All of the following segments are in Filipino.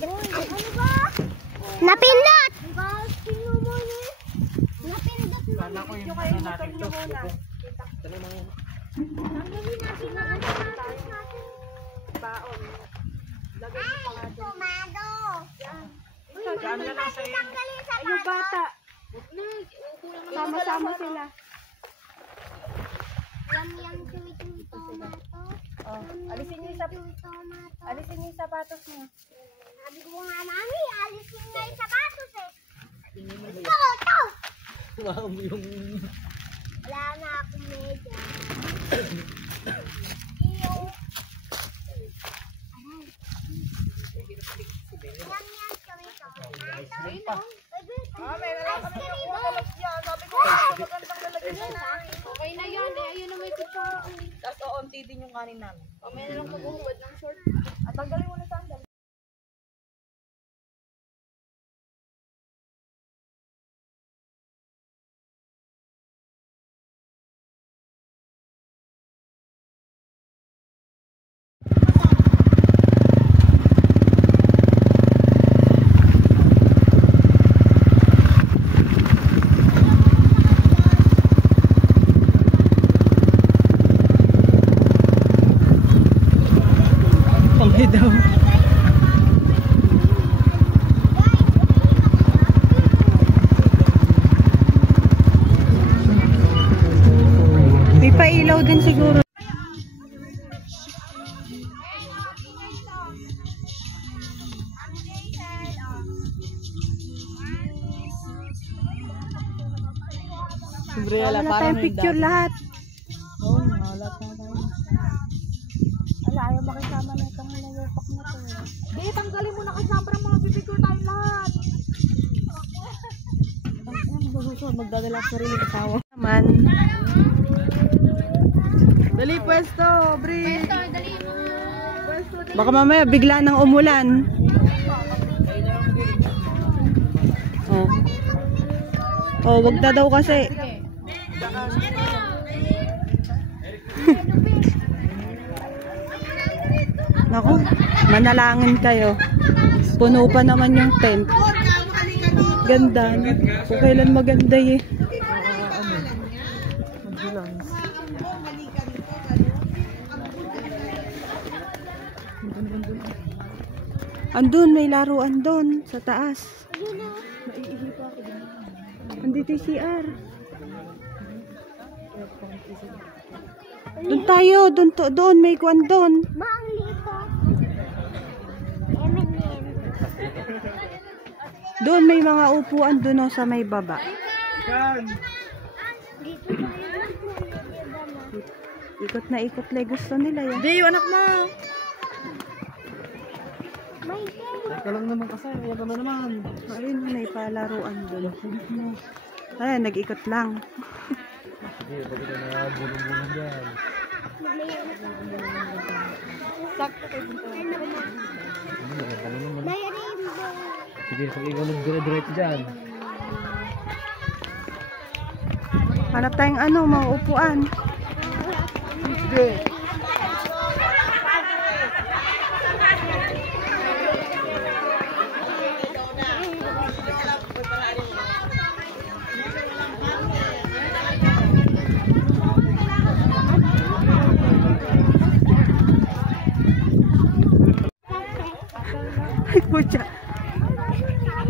Ano ba? Napindot! Napindot mo. Kala ko yung ano natin ito. Tanggalin natin na ano natin. Baon. Lagay mo pa natin. Tomado. Diyan na lang sa iyo. Ay, yung bata. Sama-sama sila. Yum-yum, chewy-chewy tomato. Alisin niyo yung sapatos niyo. Sabi ko nga, mami, alisin na yung sapatos eh. Ito! Wow, yung... Wala na akong medya. Yum-yum, chewy tomato. Ayun o. May nalaman na yung makalap yan. Sabi ko, magandang lalagyan na. Okay na yan eh. Ayun na may pizza. Tapos oonti din yung kanin namin. May na lang maghuhubad ng short. At tanggalin mo na sandal. daw. May pailaw din siguro. Wala tayong picture lahat. Oo, wala tayo. Wala, ayaw makisama na itong nalapak na to. Di, tanggalin mo na kasi para mga pipicture tayo lahat. Magdadala sa sarili asawa. Naman. Dali pwesto, Bri. Pwesto, dali mo. Baka mamaya bigla nang umulan. Oh. Oh, wag na daw kasi. Naku, manalangin kayo. Puno pa naman yung tent. Ganda. Kung kailan maganda eh. Andun, may laruan doon sa taas. Andito yung CR. Doon tayo, doon may kwan doon. Maang lito. M&M. Doon may mga upuan doon sa may baba. Dito tayo. Ikot na ikot lang gusto nila yan. Di, anak na. May game. Teka lang naman kasi, kaya pa naman. Ayun, may palaruan doon. Ay, nag-ikot lang. Hindi, pag ito na bulong-bulong dyan. Sakto kayo punta. May rainbow. Sige, pag ikaw nag-dire-diretso dyan. Hanap tayong ano, mga upuan. Sige. Ay, putya.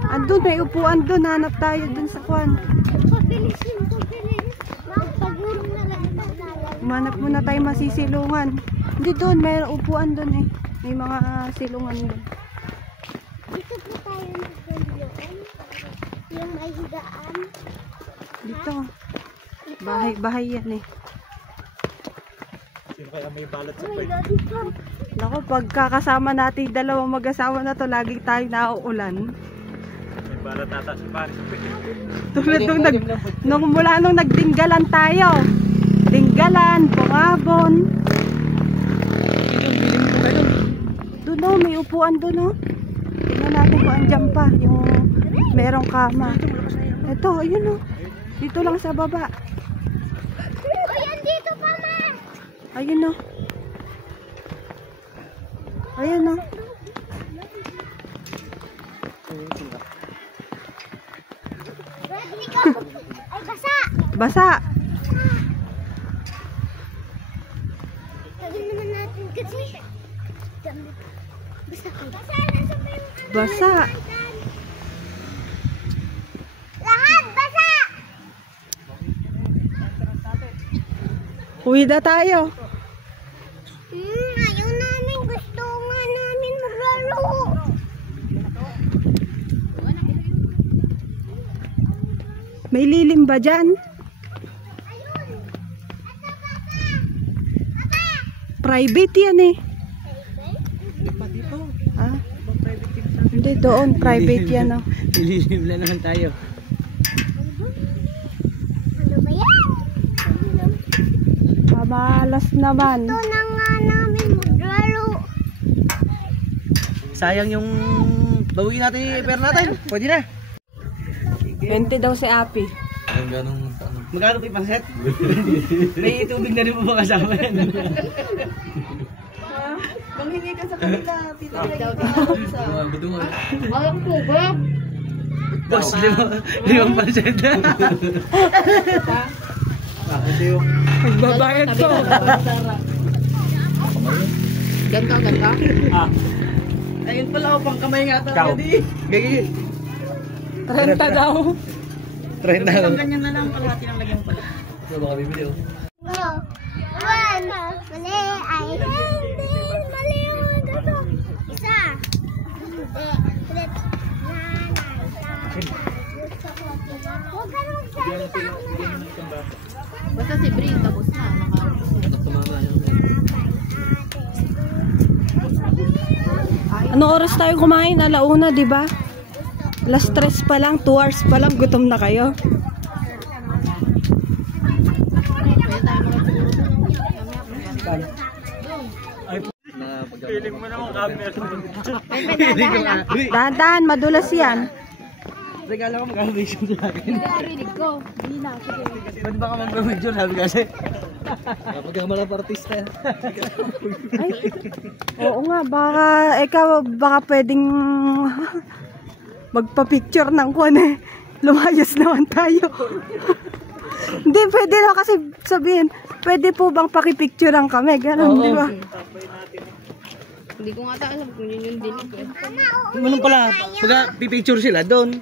Andun, may upuan doon. Hanap tayo doon sa kwan. Pabilis yun, pabilis. Pagurong na lang tayo. Umanap muna tayo masisilungan. Hindi doon, may upuan doon eh. May mga silungan doon. Dito po tayo nagpagyoon. Yung may higaan. Dito. Bahay yan eh. Sino kaya may balot sa Oh my pwede? God, dito. Naku, pagkakasama natin dalawang mag-asawa na to, lagi tayo nauulan. May balot ata sa pare sa pwede. Tulad nung mula nung nagdinggalan tayo. Dinggalan, bungabon. Doon oh, may upuan doon oh. Tingnan natin kung andyan pa. Yung merong kama. Ito, ayun oh. Dito lang sa baba. Oh, yan dito pa, ma. Ayun oh. Ayun oh. Ay, basa! Basa. Lagyan naman natin kasi. Basa ko. Basa, nasa ba yung Basa. lahat, basa! Uwi na tayo. Ayaw namin. Gusto nga namin maglaro. May lilim ba dyan? Ayun. Private yan eh. Ah? Hindi, doon. Private yan oh. Ililim na naman tayo. Ano ba yan? Kamalas naman. Ito na nga namin maglaro. Sayang yung bawi natin yung pera natin. Pwede na. 20 daw si Api. Magkano kayo panset? May tubig na rin po ba kasama yan? Manghingi ka sa kanila. Pinagay Ayaw po ba? Boss, limang panset na. Bakit yung... Magbabayad ko. Ganda. Ayun pala o, pang kamay nga ito. Ikaw. Gagi. 30 daw. 30 na lang. Ganyan na lang, kalahati lang lagyan pala. Ano ba kami bili? No. One. Mali. Ay, hindi. Mali yung gato. Isa. Ulit. Huwag ka nang magsalita. Basta si Brie, tapos na. Ano oras tayo kumain? Alauna, di ba? Alas 3 pa lang, 2 hours pa lang, gutom na kayo. Dahan-dahan, madulas yan. Regalo ko mag-alvation sa akin. Narinig ko. Hindi na. Sige. Pwede ba ka mag-video? Sabi kasi. Kapag ka malap artista. Ay, oo nga, baka, baka pwedeng magpa-picture ng kwan eh. Lumayas naman tayo. Hindi, pwede lang kasi sabihin, pwede po bang pakipicturean kami? Ganun, di ba? Hindi ko nga alam kung yun yung dinig eh. Ganun pala. Pagka pipicture sila doon.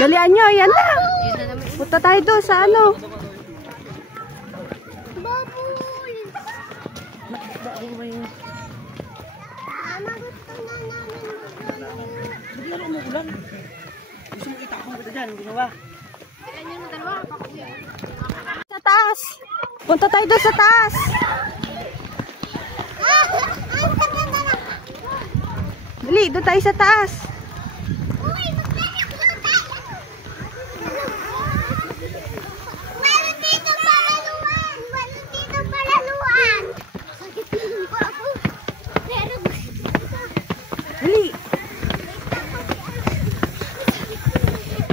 Dalian nyo, yan lang. Yun na naman. Punta tayo doon sa ano. Baboy. Mama, gusto na namin Laro mo ulan. Gusto mo itakong kita dyan. Ginawa. Sa taas. Punta tayo doon sa taas. Dali, doon tayo sa taas. Meron dito palaluan! Meron dito palaluan! Sakit yung babo. Pero Dali.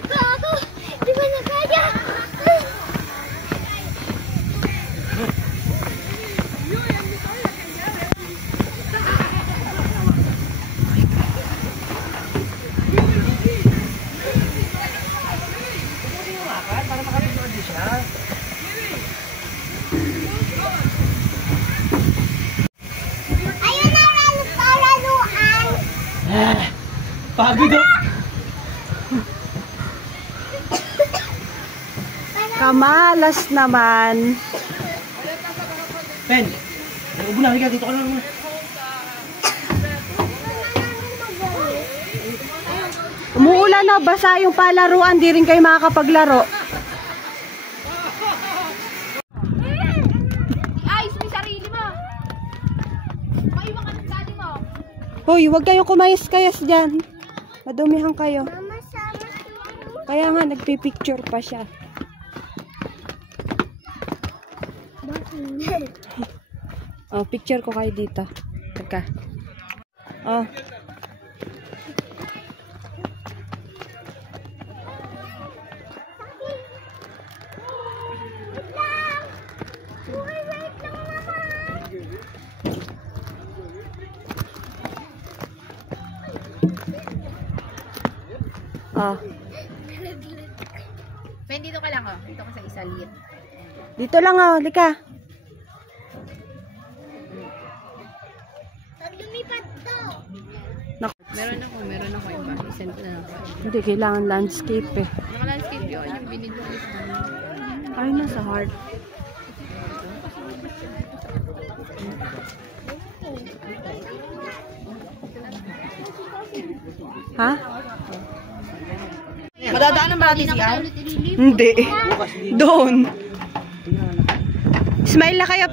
bago! Di ba na kaya? Ayun na palaluan! Pagod daw. Kamalas naman. Pen. Ubo na. Higa. Dito ka lang. Umuulan na, basa yung palaruan, di rin kayo makakapaglaro. Ayos mo yung sarili mo. Maiwan ka ng daddy mo. Hoy, huwag kayong kumayas-kayas dyan. Madumihan kayo. Mama, sama. Kaya nga, nagpipicture pa siya. Oh, picture ko kayo dito. Teka. Oh. Oh. Ben, dito ka lang, oh. Dito ka sa isa lit. Dito lang, oh. Lika. Pag lumipad to. Meron ako iba. Isend ko na lang ako. Hindi, kailangan landscape eh. Naka-landscape yun, yung binid mo. Ay, nasa heart. Ha? Madadaanan ba natin si Al? Hindi. Doon. Smile na kayo.